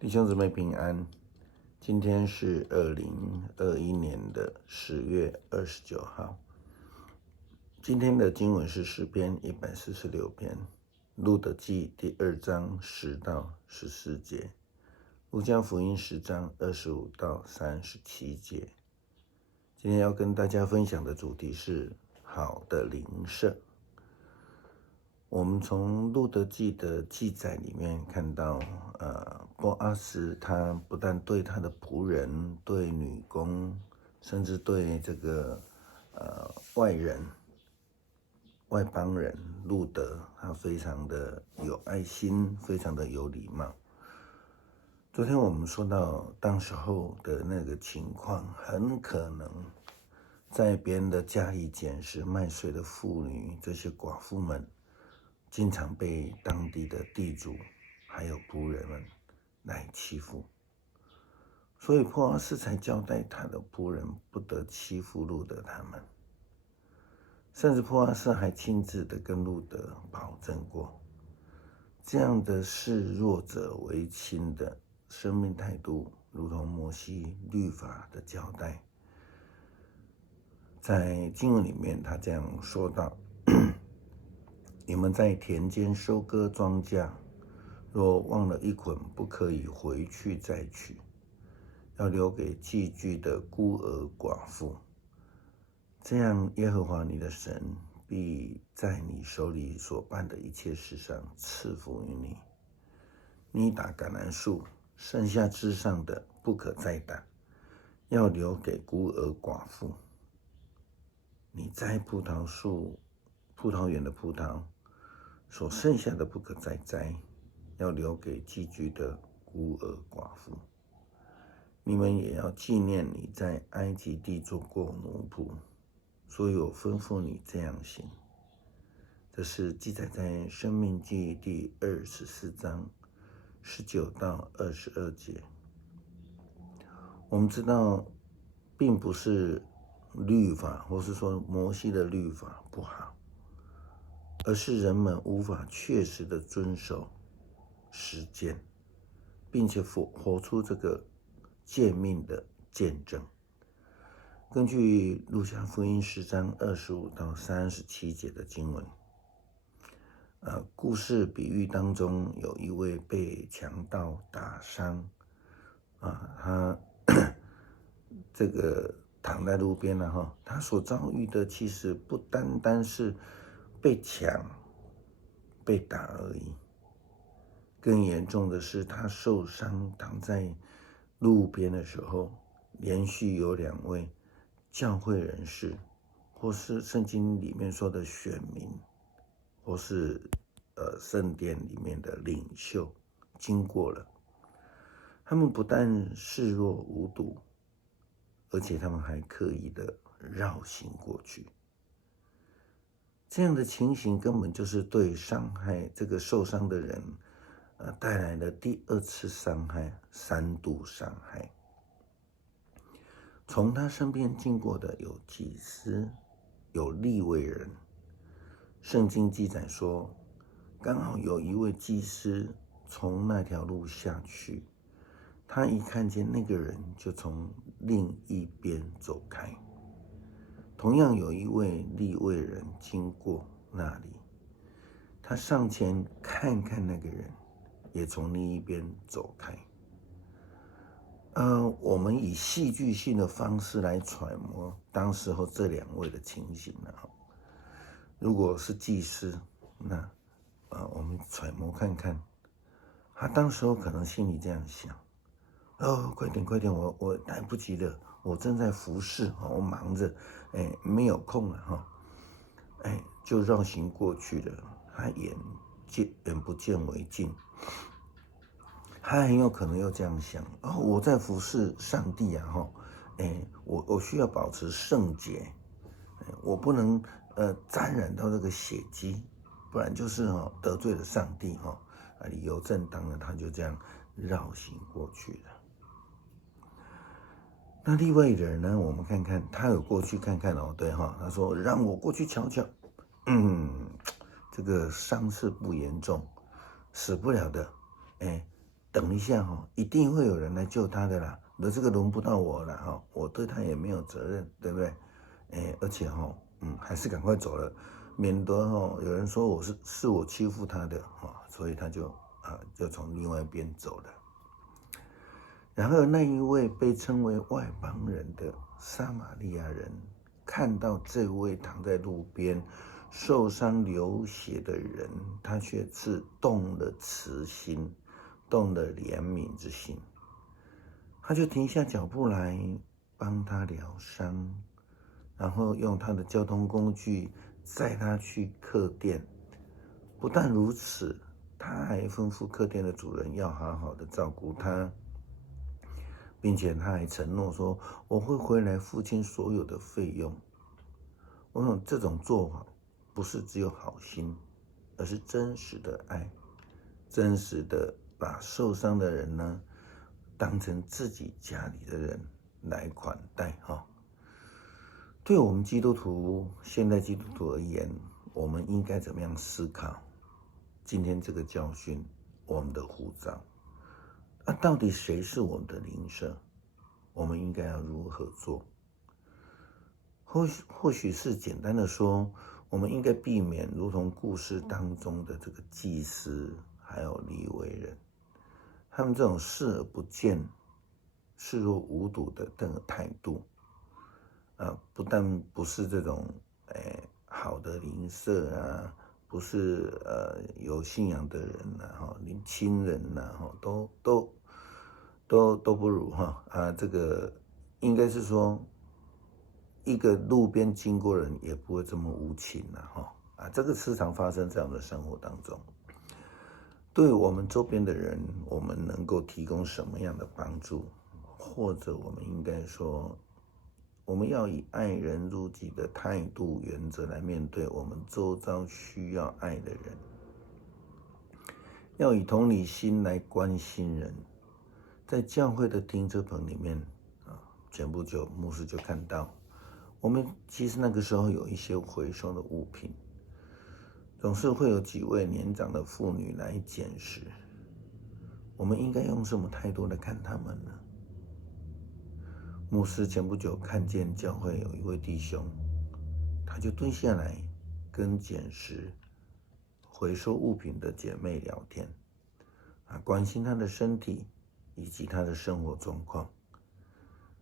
弟兄姊妹平安，今天是2021年的10月29号。今天的经文是诗篇146篇，路得记第2章10到14节，路加福音10章25到37节。今天要跟大家分享的主题是好的邻舍。我们从路得记的记载里面看到，波阿斯他不但对他的仆人、对女工，甚至对这个外人、外邦人路得，他非常的有爱心，非常的有礼貌。昨天我们说到，当时候的那个情况，很可能在别人的家里捡拾麦穗的妇女，这些寡妇们，经常被当地的地主还有仆人们来欺负，所以波阿斯才交代他的仆人不得欺负路得他们。甚至波阿斯还亲自的跟路得保证过，这样的视弱者为亲的生命态度，如同摩西律法的交代。在经文里面他这样说道，你们在田间收割庄稼，若忘了一捆，不可以回去再取，要留给寄居的孤儿寡妇。这样耶和华你的神必在你手里所办的一切事上赐福于你。你打橄榄树，剩下枝上的不可再打，要留给孤儿寡妇。你摘葡萄树、葡萄园的葡萄，所剩下的不可再摘，要留给寄居的孤儿寡妇。你们也要纪念你在埃及地做过奴仆，所以我吩咐你这样行。这是记载在申命记第24章19到22节。我们知道，并不是律法，或是说摩西的律法不好，而是人们无法确实的遵守实践，并且活出这个诫命的见证。根据路加福音10章25到37节的经文，故事比喻当中有一位被强盗打伤，他这个躺在路边了，他所遭遇的其实不单单是被抢、被打而已，更严重的是他受伤躺在路边的时候，连续有2位教会人士，或是圣经里面说的选民，或是圣殿里面的领袖经过了，他们不但视若无睹，而且他们还刻意的绕行过去。这样的情形根本就是对伤害这个受伤的人带来了第2次伤害，3度伤害。从他身边经过的有祭司，有利未人。圣经记载说，刚好有一位祭司从那条路下去，他一看见那个人，就从另一边走开。同样有一位利未人经过那里，他上前看看那个人，也从另一边走开。我们以戏剧性的方式来揣摩当时候这2位的情形了。如果是祭司，那我们揣摩看看，他当时候可能心里这样想：快点，我来不及了，我正在服侍，我忙着，没有空了，就绕行过去了。他眼不见为净。他很有可能又这样想：我在服侍上帝啊，我需要保持圣洁，我不能沾染到这个血迹，不然就是得罪了上帝，理由正当的，他就这样绕行过去了。那利未人呢？我们看看，他有过去看看对他说让我过去瞧瞧，这个伤势不严重，死不了的，等一下一定会有人来救他的啦，这个轮不到我了我对他也没有责任，对不对？而且还是赶快走了，免得有人说是我欺负他的所以他就从另外一边走了。然而那一位被称为外邦人的撒玛利亚人，看到这位躺在路边受伤流血的人，他却是动了慈心，动了怜悯之心，他就停下脚步来帮他疗伤，然后用他的交通工具载他去客店。不但如此，他还吩咐客店的主人要好好的照顾他，并且他还承诺说，我会回来付清所有的费用。我想这种做法不是只有好心，而是真实的爱，真实的把受伤的人呢当成自己家里的人来款待对我们基督徒，现代基督徒而言，我们应该怎么样思考今天这个教训，我们的呼召？到底谁是我们的邻舍？我们应该要如何做？或许是简单的说，我们应该避免如同故事当中的这个祭司还有利未人，他们这种视而不见、视若无睹的这个态度不但不是这种好的邻舍不是有信仰的人连亲人都不如这个应该是说，一个路边经过人也不会这么无情这个时常发生在我们的生活当中。对我们周边的人，我们能够提供什么样的帮助？或者我们应该说，我们要以爱人如己的态度原则来面对我们周遭需要爱的人，要以同理心来关心人。在教会的停车棚里面前不久牧师就看到，我们其实那个时候有一些回收的物品，总是会有几位年长的妇女来捡拾，我们应该用什么态度来看他们呢？牧师前不久看见教会有一位弟兄，他就蹲下来跟捡拾回收物品的姐妹聊天关心她的身体以及她的生活状况，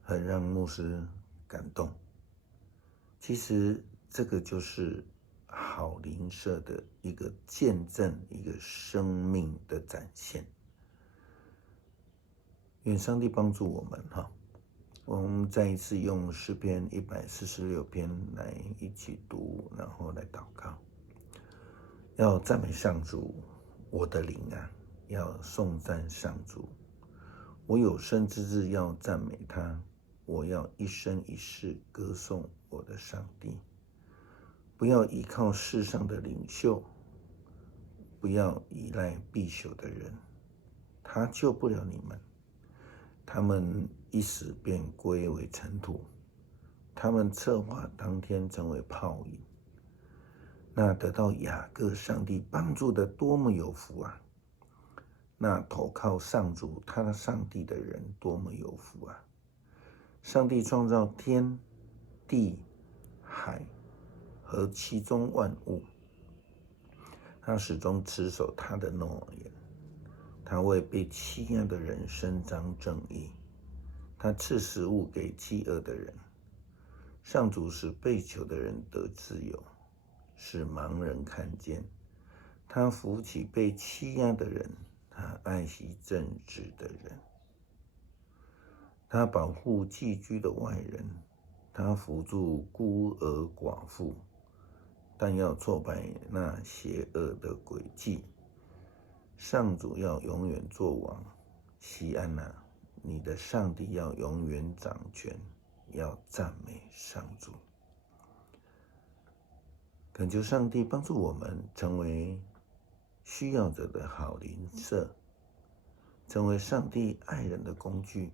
很让牧师感动。其实这个就是好邻舍的一个见证，一个生命的展现。愿上帝帮助我们我们再一次用诗篇146篇来一起读，然后来祷告。要赞美上主，我的灵要颂赞上主。我有生之日要赞美他，我要一生一世歌颂我的上帝。不要依靠世上的领袖，不要依赖必朽的人，他救不了你们。他们一死便归为尘土，他们策划当天成为泡影。那得到雅各上帝帮助的多么有福啊！那投靠上主他的上帝的人多么有福啊！上帝创造天地海和其中万物，他始终持守他的诺言，他为被欺压的人伸张正义，他赐食物给饥饿的人。上主使被囚的人得自由，使盲人看见。他扶起被欺压的人，他爱惜正直的人。他保护寄居的外人，他扶助孤儿寡妇，但要挫败那邪恶的诡计。上主要永远作王，西安你的上帝要永远掌权，要赞美上主。恳求上帝帮助我们成为需要者的好邻舍，成为上帝爱人的工具。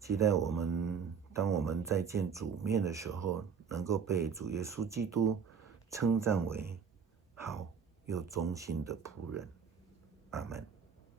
期待我们当我们在见主面的时候，能够被主耶稣基督称赞为好又忠心的仆人。